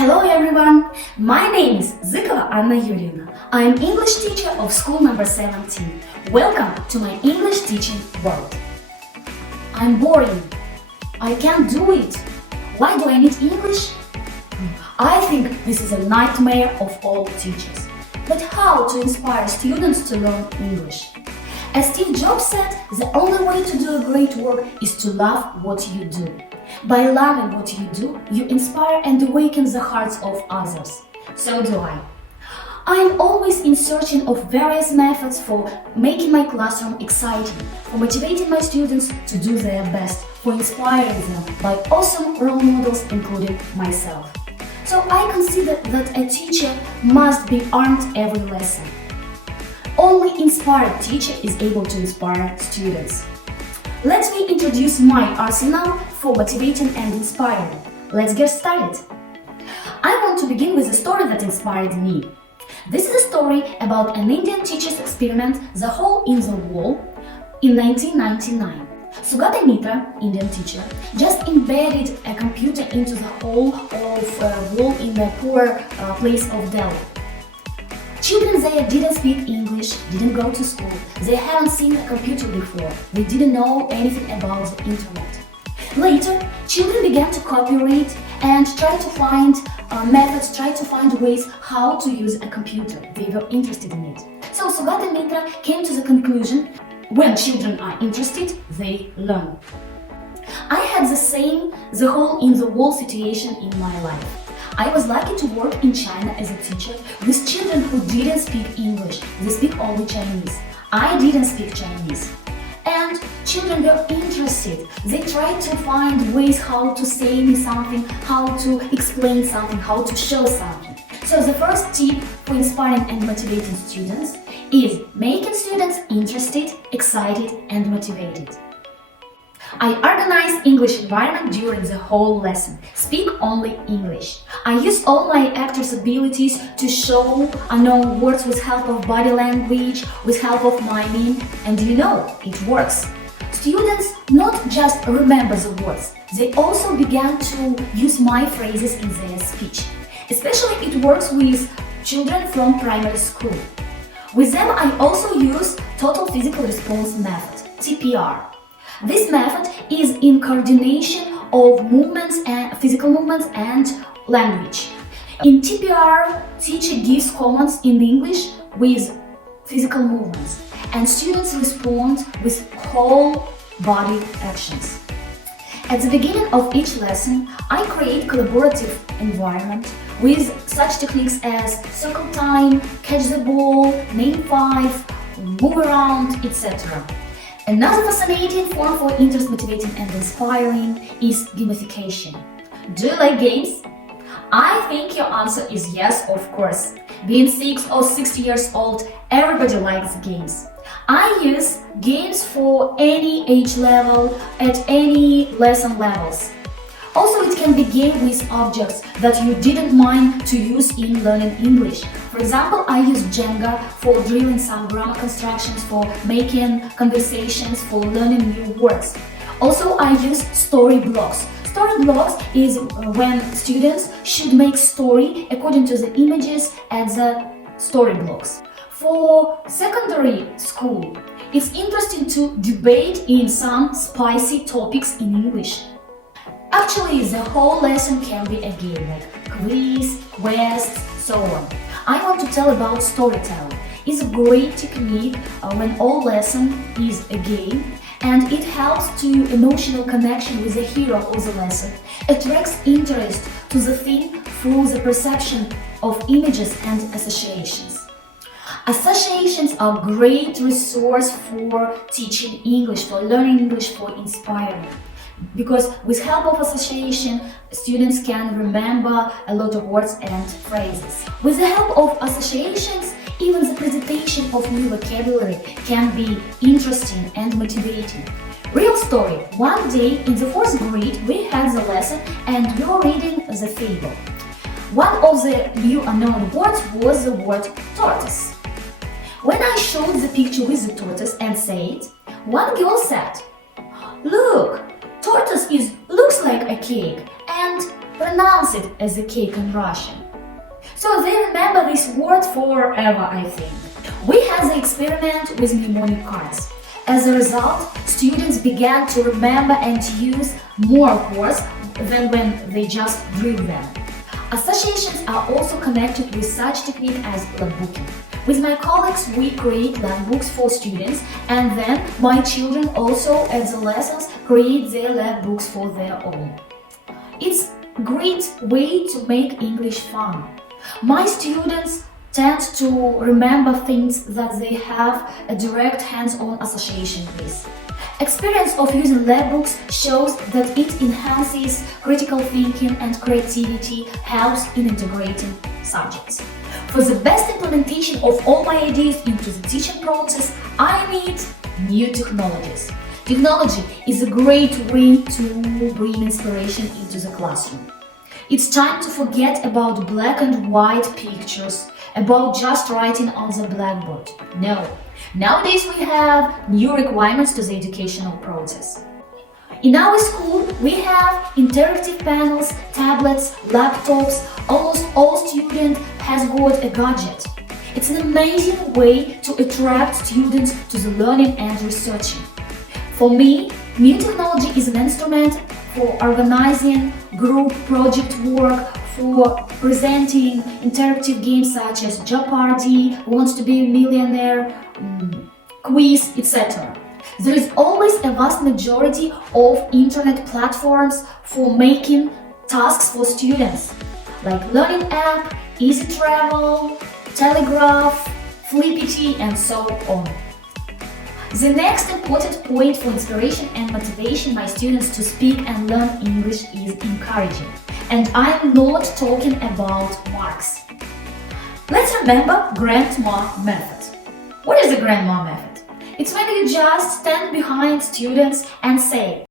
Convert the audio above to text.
Hello everyone, my name is Zykova Anna Yuryevna. I am English teacher of school number 17. Welcome to my English teaching world. I'm boring. I can't do it. Why do I need English? I think this is a nightmare of all teachers. But how to inspire students to learn English? As Steve Jobs said, the only way to do a great work is to love what you do. By loving what you do, you inspire and awaken the hearts of others. So do I. I am always in search of various methods for making my classroom exciting, for motivating my students to do their best, for inspiring them by awesome role models, including myself. So I consider that a teacher must be armed every lesson. Only inspired teacher is able to inspire students. Let me introduce my arsenal for motivating and inspiring. Let's get started. I want to begin with a story that inspired me. This is a story about an Indian teacher's experiment, The Hole in the Wall, in 1999. Sugata Mitra, Indian teacher, just embedded a computer into the hole of a wall in the poor place of Delhi. Children there didn't speak English, didn't go to school, they haven't seen a computer before, they didn't know anything about the internet. Later, children began to cooperate and try to find methods, try to find ways how to use a computer. They were interested in it. So Sugata Mitra came to the conclusion, when children are interested, they learn. I had the hole in the wall situation in my life. I was lucky to work in China as a teacher with children who didn't speak English, they speak only Chinese. I didn't speak Chinese. And children were interested. They tried to find ways how to say me something, how to explain something, how to show something. So the first tip for inspiring and motivating students is making students interested, excited and motivated. I organize English environment during the whole lesson. Speak only English. I use all my actors' abilities to show unknown words with help of body language, with help of miming, and it works. Students not just remember the words, they also began to use my phrases in their speech. Especially it works with children from primary school. With them I also use Total Physical Response Method, TPR. This method is in coordination of movements and physical movements and language. In TPR, teacher gives commands in English with physical movements, and students respond with whole body actions. At the beginning of each lesson, I create collaborative environment with such techniques as circle time, catch the ball, name 5, move around, etc. Another fascinating form for interest motivating and inspiring is gamification. Do you like games? I think your answer is yes, of course. Being 6 or 60 years old, everybody likes games. I use games for any age level, at any lesson levels. Also, it can be game with objects that you didn't mind to use in learning English. For example, I use Jenga for drilling some grammar constructions, for making conversations, for learning new words. Also, I use story blocks. Story blocks is when students should make story according to the images at the story blocks. For secondary school, it's interesting to debate in some spicy topics in English. Actually, the whole lesson can be a game, like quiz, quests, so on. I want to tell about storytelling. It's a great technique when all lesson is a game, and it helps to emotional connection with the hero of the lesson. Attracts interest to the thing through the perception of images and associations. Associations are great resource for teaching English, for learning English, for inspiring. Because with help of association, students can remember a lot of words and phrases. With the help of associations, even the presentation of new vocabulary can be interesting and motivating. Real story. One day in the 4th grade, we had the lesson and we were reading the fable. One of the new unknown words was the word tortoise. When I showed the picture with the tortoise and said, one girl said, "Look, tortoise looks like a cake, and but pronounce it as a cake in Russian. So they remember this word forever, I think. We had the experiment with mnemonic cards. As a result, students began to remember and to use more words than when they just drew them. Associations are also connected with such technique as logbooking. With my colleagues, we create logbooks for students, and then my children also at the lessons create their logbooks for their own. It's a great way to make English fun. My students tend to remember things that they have a direct hands-on association with. Experience of using logbooks shows that it enhances critical thinking and creativity, helps in integrating subjects. For the best implementation of all my ideas into the teaching process, I need new technologies. Technology is a great way to bring inspiration into the classroom. It's time to forget about black and white pictures, about just writing on the blackboard. No. Nowadays we have new requirements to the educational process. In our school, we have interactive panels, tablets, laptops. Almost all students has got a gadget. It's an amazing way to attract students to the learning and researching. For me, new technology is an instrument for organizing group project work, for presenting interactive games such as Jeopardy, Who Wants to Be a Millionaire, quiz, etc. There is always a vast majority of internet platforms for making tasks for students, like Learning App, Easy Travel, Telegraph, Flippity, and so on. The next important point for inspiration and motivation my students to speak and learn English is encouraging. And I'm not talking about marks. Let's remember grandma method. What is the grandma method? It's when you just stand behind students and say,